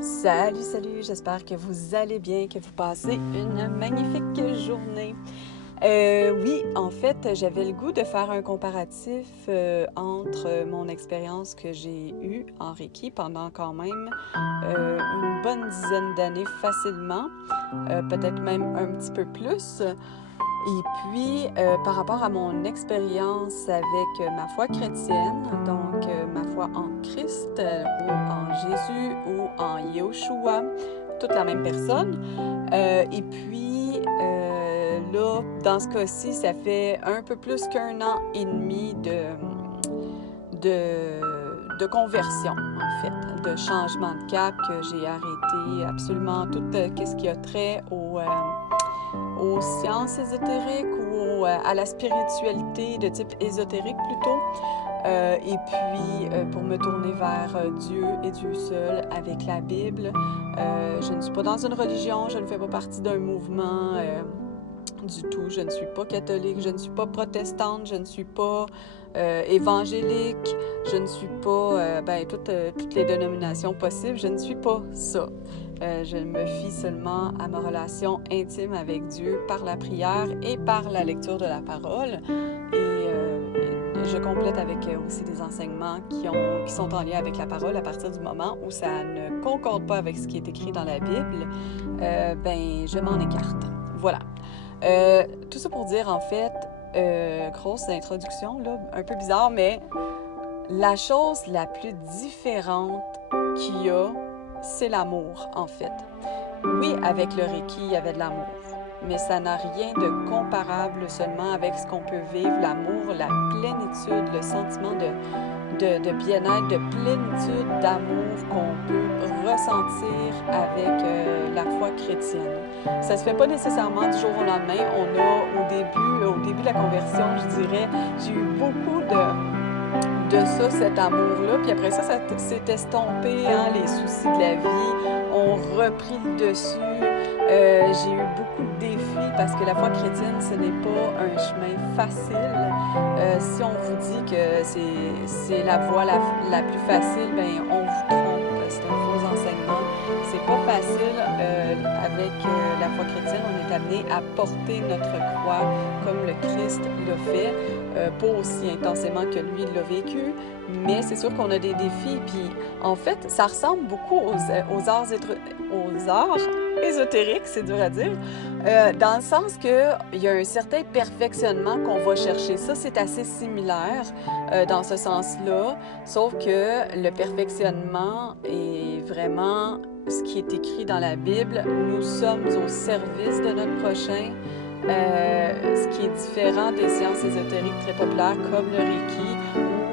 Salut, salut, j'espère que vous allez bien, que vous passez une magnifique journée. Oui, en fait, j'avais le goût de faire un comparatif entre mon expérience que j'ai eue en Reiki pendant quand même une bonne dizaine d'années facilement, peut-être même un petit peu plus. Et puis, par rapport à mon expérience avec ma foi chrétienne, donc ma foi en Christ ou en Jésus ou en Yahushua, toute la même personne. Et puis, là, dans ce cas-ci, ça fait un peu plus qu'un an et demi de conversion, en fait, de changement de cap, que j'ai arrêté absolument tout ce qui a trait aux sciences ésotériques ou à la spiritualité de type ésotérique plutôt. Et puis, pour me tourner vers Dieu et Dieu seul avec la Bible. Je ne suis pas dans une religion, je ne fais pas partie d'un mouvement du tout. Je ne suis pas catholique, je ne suis pas protestante, je ne suis pas évangélique, je ne suis pas toutes les dénominations possibles, je ne suis pas ça. Je me fie seulement à ma relation intime avec Dieu par la prière et par la lecture de la parole. Et je complète avec aussi des enseignements qui sont en lien avec la parole à partir du moment où ça ne concorde pas avec ce qui est écrit dans la Bible. Je m'en écarte. Voilà. Tout ça pour dire, en fait, grosse introduction, là, un peu bizarre, mais la chose la plus différente qu'il y a, c'est l'amour, en fait. Oui, avec le Reiki, il y avait de l'amour, mais ça n'a rien de comparable seulement avec ce qu'on peut vivre, l'amour, la plénitude, le sentiment de bien-être, de plénitude d'amour qu'on peut ressentir avec la foi chrétienne. Ça se fait pas nécessairement du jour au lendemain. On a au début de la conversion, je dirais, j'ai eu beaucoup de ça, cet amour-là. Puis après ça, ça s'est estompé, hein, les soucis de la vie ont repris le dessus. J'ai eu beaucoup de défis parce que la foi chrétienne, ce n'est pas un chemin facile. Si on vous dit que c'est la voie la plus facile, ben on vous trompe. C'est un faux enseignement. C'est pas facile. Avec la foi chrétienne, on est amené à porter notre croix comme le Christ l'a fait. Pas aussi intensément que lui l'a vécu, mais c'est sûr qu'on a des défis. Puis en fait, ça ressemble beaucoup aux arts ésotériques, c'est dur à dire, dans le sens qu'il y a un certain perfectionnement qu'on va chercher. Ça, c'est assez similaire dans ce sens-là, sauf que le perfectionnement est vraiment ce qui est écrit dans la Bible. Nous sommes au service de notre prochain. Ce qui est différent des sciences ésotériques très populaires comme le Reiki,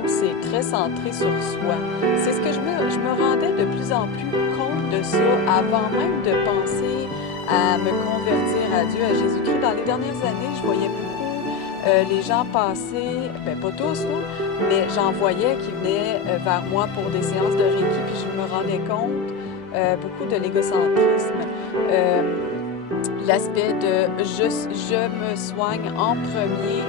où c'est très centré sur soi. C'est ce que je me rendais de plus en plus compte de ça avant même de penser à me convertir à Dieu, à Jésus-Christ. Dans les dernières années, je voyais beaucoup les gens passer, pas tous, là, mais j'en voyais qui venaient vers moi pour des séances de Reiki, puis je me rendais compte beaucoup de l'égocentrisme. L'aspect de je me soigne en premier,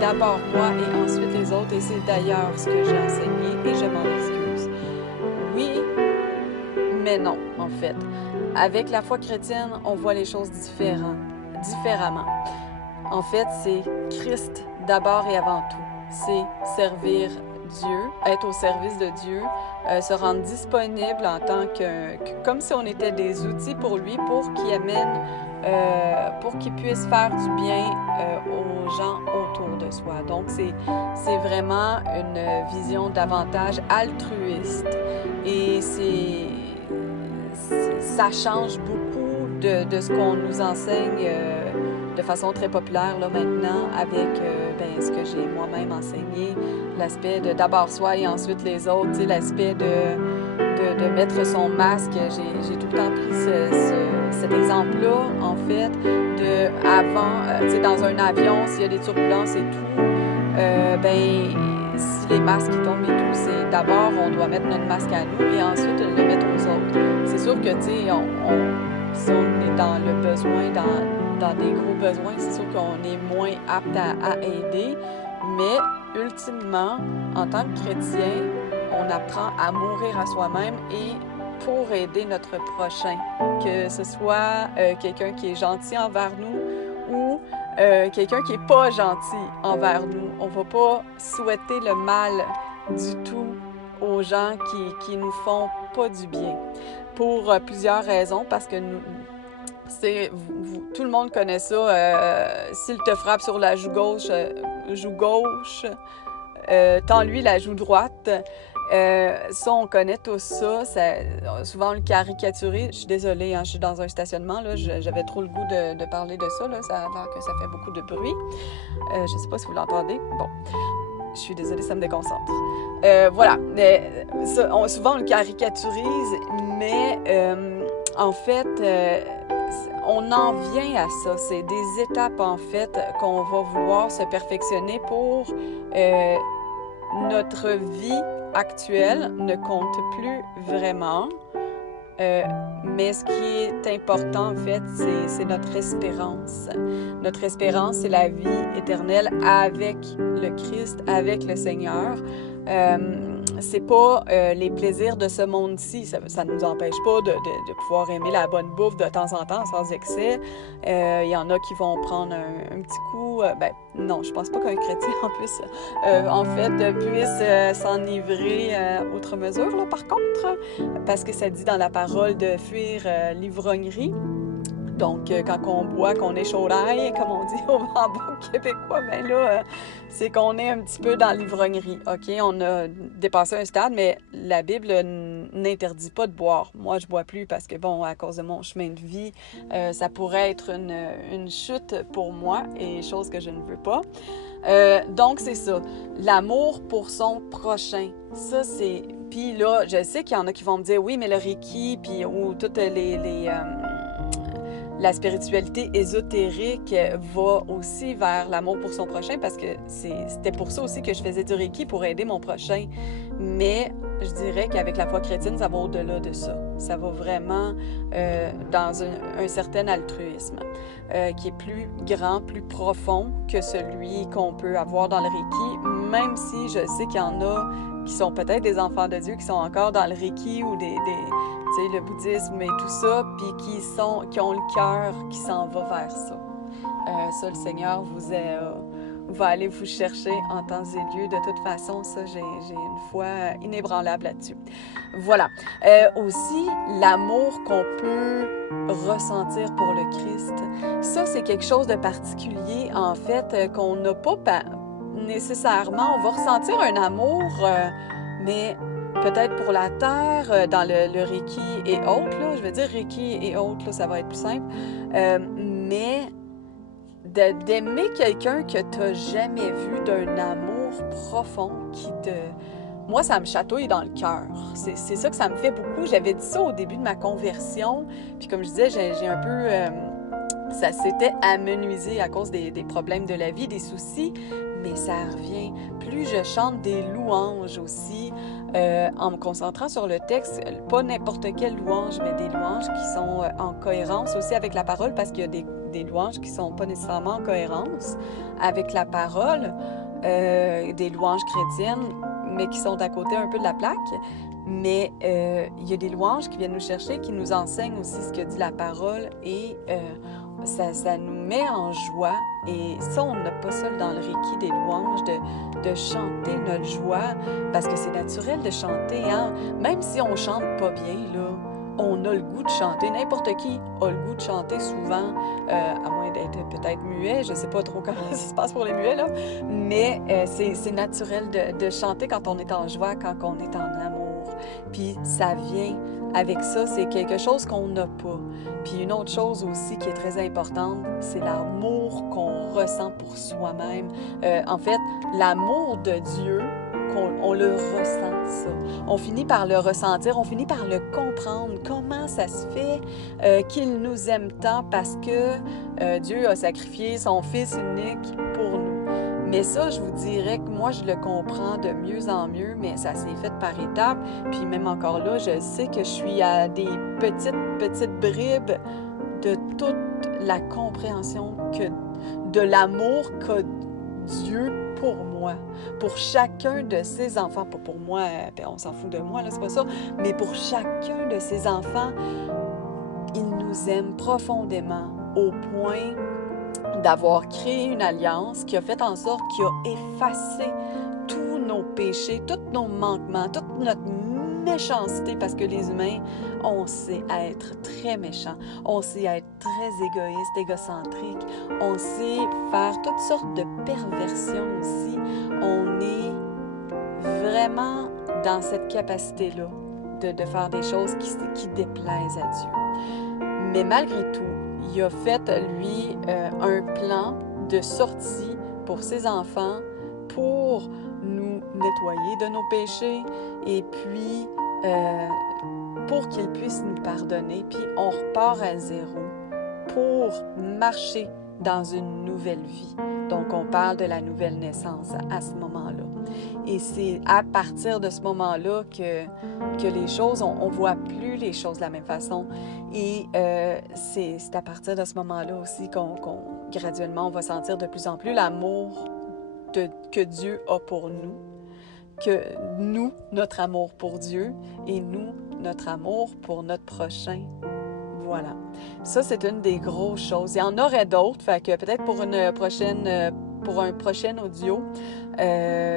d'abord moi et ensuite les autres, et c'est d'ailleurs ce que j'ai enseigné et je m'en excuse. Oui, mais non, en fait. Avec la foi chrétienne, on voit les choses différemment. En fait, c'est Christ d'abord et avant tout. C'est servir Dieu, être au service de Dieu, se rendre disponible en tant comme si on était des outils pour lui, pour qu'il amène, pour qu'il puisse faire du bien aux gens autour de soi. Donc, c'est vraiment une vision davantage altruiste. Et ça change beaucoup de ce qu'on nous enseigne de façon très populaire là, maintenant avec ce que j'ai moi-même enseigné, l'aspect de d'abord soi et ensuite les autres, l'aspect de mettre son masque. J'ai tout le temps pris cet exemple-là, en fait, de avant, dans un avion, s'il y a des turbulences et tout, si les masques qui tombent et tout, c'est d'abord, on doit mettre notre masque à nous et ensuite le mettre aux autres. C'est sûr que, si on est dans le besoin, dans des gros besoins, c'est sûr qu'on est moins apte à aider, mais ultimement, en tant que chrétien, on apprend à mourir à soi-même et pour aider notre prochain, que ce soit quelqu'un qui est gentil envers nous ou quelqu'un qui n'est pas gentil envers nous. On ne va pas souhaiter le mal du tout aux gens qui nous font pas du bien. Pour plusieurs raisons, parce que tout le monde connaît ça. S'il te frappe sur la joue gauche, tends-lui la joue droite. Ça, on connaît tous ça. Souvent, on le caricaturise. Je suis désolée, hein, je suis dans un stationnement. Là, j'avais trop le goût de parler de ça. Là. Ça a l'air que ça fait beaucoup de bruit. Je ne sais pas si vous l'entendez. Bon, je suis désolée, ça me déconcentre. Voilà. Souvent, on le caricaturise, mais en fait, on en vient à ça. C'est des étapes, en fait, qu'on va vouloir se perfectionner pour notre vie actuelle ne compte plus vraiment. Mais ce qui est important, en fait, c'est notre espérance. Notre espérance, c'est la vie éternelle avec le Christ, avec le Seigneur. C'est pas les plaisirs de ce monde-ci. Ça ne nous empêche pas de pouvoir aimer la bonne bouffe de temps en temps, sans excès. Il y en a qui vont prendre un petit coup... non, je pense pas qu'un chrétien, en plus, en fait, puisse s'enivrer outre mesure, là, par contre, parce que ça dit dans la parole de fuir l'ivrognerie. Donc, quand on boit, qu'on est chaud d'ail, comme on dit en bon québécois, bien là, c'est qu'on est un petit peu dans l'ivrognerie, OK? On a dépassé un stade, mais la Bible n'interdit pas de boire. Moi, je bois plus parce que, bon, à cause de mon chemin de vie, ça pourrait être une chute pour moi, et chose que je ne veux pas. Donc, c'est ça. L'amour pour son prochain. Ça, c'est... Puis là, je sais qu'il y en a qui vont me dire, oui, mais le Reiki, puis ou toutes la spiritualité ésotérique va aussi vers l'amour pour son prochain, parce que c'était pour ça aussi que je faisais du Reiki, pour aider mon prochain. Mais je dirais qu'avec la foi chrétienne, ça va au-delà de ça. Ça va vraiment dans un certain altruisme qui est plus grand, plus profond que celui qu'on peut avoir dans le Reiki, même si je sais qu'il y en a qui sont peut-être des enfants de Dieu, qui sont encore dans le Reiki ou le bouddhisme et tout ça, puis qui ont le cœur qui s'en va vers ça. Ça, le Seigneur va aller vous chercher en temps et lieu. De toute façon, ça, j'ai une foi inébranlable là-dessus. Voilà. Aussi, l'amour qu'on peut ressentir pour le Christ. Ça, c'est quelque chose de particulier, en fait, qu'on n'a pas nécessairement. On va ressentir un amour, mais... peut-être pour la terre, dans le Reiki et autres, là, je veux dire Reiki et autres, là, ça va être plus simple, mais d'aimer quelqu'un que tu n'as jamais vu, d'un amour profond Moi, ça me chatouille dans le cœur. C'est ça que ça me fait beaucoup. J'avais dit ça au début de ma conversion, puis comme je disais, j'ai un peu... ça s'était amenuisé à cause des problèmes de la vie, des soucis, mais ça revient. Plus je chante des louanges aussi, en me concentrant sur le texte, pas n'importe quelle louange, mais des louanges qui sont en cohérence aussi avec la parole, parce qu'il y a des louanges qui sont pas nécessairement en cohérence avec la parole, des louanges chrétiennes, mais qui sont à côté un peu de la plaque. Mais il y a des louanges qui viennent nous chercher, qui nous enseignent aussi ce que dit la parole, et ça nous met en joie. Et ça, on n'a pas ça dans le Reiki, des louanges, de chanter notre joie, parce que c'est naturel de chanter, hein? Même si on chante pas bien, là, on a le goût de chanter. N'importe qui a le goût de chanter souvent, à moins d'être peut-être muet. Je sais pas trop comment ça se passe pour les muets, là. Mais c'est naturel de chanter quand on est en joie, quand on est en amour. Puis ça vient avec ça, c'est quelque chose qu'on n'a pas. Puis une autre chose aussi qui est très importante, c'est l'amour qu'on ressent pour soi-même. En fait, l'amour de Dieu, on le ressent, ça. On finit par le ressentir, on finit par le comprendre. Comment ça se fait qu'il nous aime tant, parce que Dieu a sacrifié son Fils unique pour nous. Mais ça, je vous dirais que moi, je le comprends de mieux en mieux, mais ça s'est fait par étapes. Puis même encore là, je sais que je suis à des petites bribes de toute la compréhension de l'amour qu'a Dieu pour moi, pour chacun de ses enfants, pas pour moi, on s'en fout de moi, là, c'est pas ça, mais pour chacun de ses enfants, il nous aime profondément au point d'avoir créé une alliance qui a fait en sorte qu'il a effacé tous nos péchés, tous nos manquements, toute notre méchanceté, parce que les humains, on sait être très méchants, on sait être très égoïste, égocentrique, on sait faire toutes sortes de perversions aussi. On est vraiment dans cette capacité-là de faire des choses qui déplaisent à Dieu. Mais malgré tout, il a fait, lui, un plan de sortie pour ses enfants, pour nous nettoyer de nos péchés et puis pour qu'il puisse nous pardonner. Puis on repart à zéro pour marcher dans une nouvelle vie. Donc, on parle de la nouvelle naissance à ce moment-là. Et c'est à partir de ce moment-là que les choses, on ne voit plus les choses de la même façon. Et c'est à partir de ce moment-là aussi graduellement, on va sentir de plus en plus l'amour que Dieu a pour nous, que nous, notre amour pour Dieu, et nous, notre amour pour notre prochain. Voilà. Ça, c'est une des grosses choses. Il y en aurait d'autres, fait que peut-être pour un prochain audio,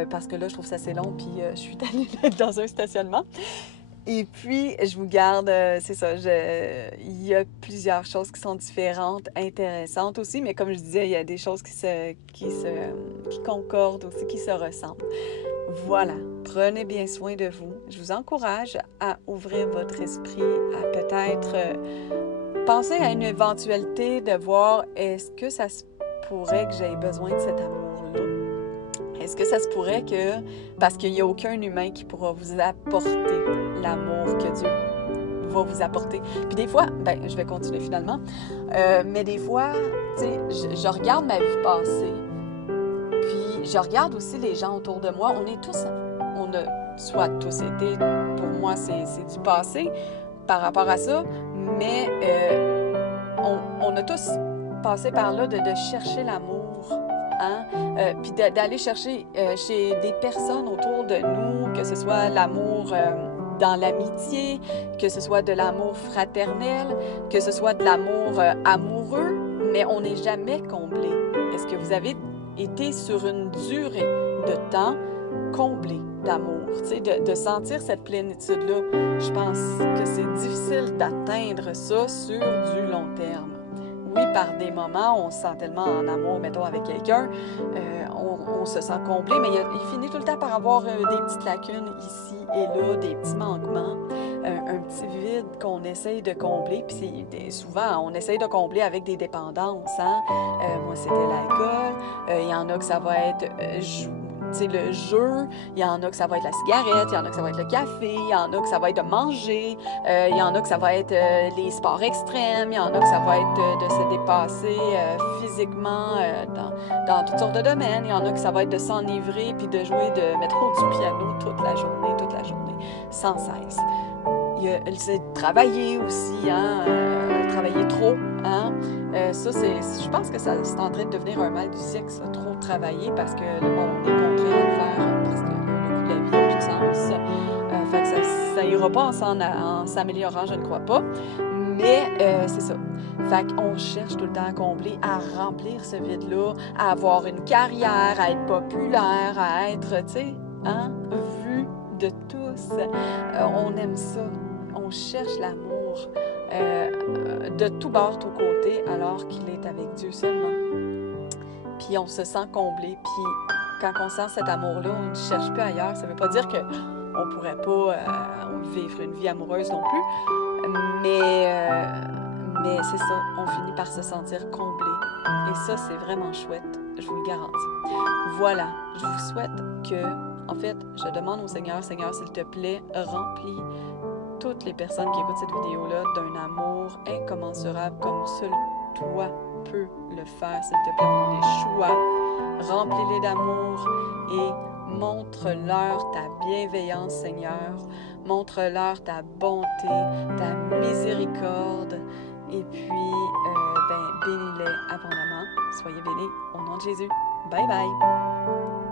parce que là, je trouve ça assez long, puis je suis allée d'être dans un stationnement. Et puis, je vous garde, c'est ça, il y a plusieurs choses qui sont différentes, intéressantes aussi, mais comme je disais, il y a des choses qui concordent aussi, qui se ressemblent. Voilà, prenez bien soin de vous. Je vous encourage à ouvrir votre esprit, à peut-être penser à une éventualité de voir est-ce que ça se pourrait que j'aie besoin de cet amour-là? Est-ce que ça se pourrait que, parce qu'il n'y a aucun humain qui pourra vous apporter l'amour que Dieu va vous apporter. Puis des fois, je vais continuer finalement, mais des fois, tu sais, je regarde ma vie passée, puis je regarde aussi les gens autour de moi. On a soit tous été, pour moi, c'est du passé par rapport à ça, mais on a tous passé par là de chercher l'amour, hein? Puis d'aller chercher chez des personnes autour de nous, que ce soit l'amour dans l'amitié, que ce soit de l'amour fraternel, que ce soit de l'amour amoureux, mais on n'est jamais comblé. Est-ce que vous avez été sur une durée de temps comblé d'amour, tu sais, de sentir cette plénitude-là? Je pense que c'est difficile d'atteindre ça sur du long terme. Oui, par des moments, on se sent tellement en amour, mettons, avec quelqu'un, on se sent comblé, mais il finit tout le temps par avoir des petites lacunes ici et là, des petits manquements, un petit vide qu'on essaye de combler, puis souvent, on essaye de combler avec des dépendances, hein? Moi, c'était l'alcool, il y en a que ça va être le jeu, il y en a que ça va être la cigarette, il y en a que ça va être le café, il y en a que ça va être de manger, il y en a que ça va être les sports extrêmes, il y en a que ça va être de se dépasser physiquement dans toutes sortes de domaines, il y en a que ça va être de s'enivrer puis de jouer, de mettre du piano toute la journée, sans cesse. C'est de travailler aussi, hein, travailler trop, hein. Je pense que c'est en train de devenir un mal du siècle, ça, trop travailler, parce que, on est contraint à le faire, parce que le coût de la vie n'a plus de sens. Fait que ça ira pas en s'améliorant, je ne crois pas. Mais c'est ça. Fait qu'on cherche tout le temps à combler, à remplir ce vide-là, à avoir une carrière, à être populaire, à être, tu sais, hein, vu de tous. On aime ça. On cherche l'amour de tout bord, tout côté, alors qu'il est avec Dieu seulement. Puis on se sent comblé. Puis quand on sent cet amour-là, on ne cherche plus ailleurs. Ça ne veut pas dire qu'on ne pourrait pas vivre une vie amoureuse non plus. Mais c'est ça, on finit par se sentir comblé. Et ça, c'est vraiment chouette, je vous le garantis. Voilà, je vous souhaite en fait, je demande au Seigneur, s'il te plaît, remplis toutes les personnes qui écoutent cette vidéo-là d'un amour incommensurable comme seul toi peux le faire, s'il te plaît. On en est choix. Remplis-les d'amour et montre-leur ta bienveillance, Seigneur. Montre-leur ta bonté, ta miséricorde. Et puis, bénis-les abondamment. Soyez bénis au nom de Jésus. Bye bye!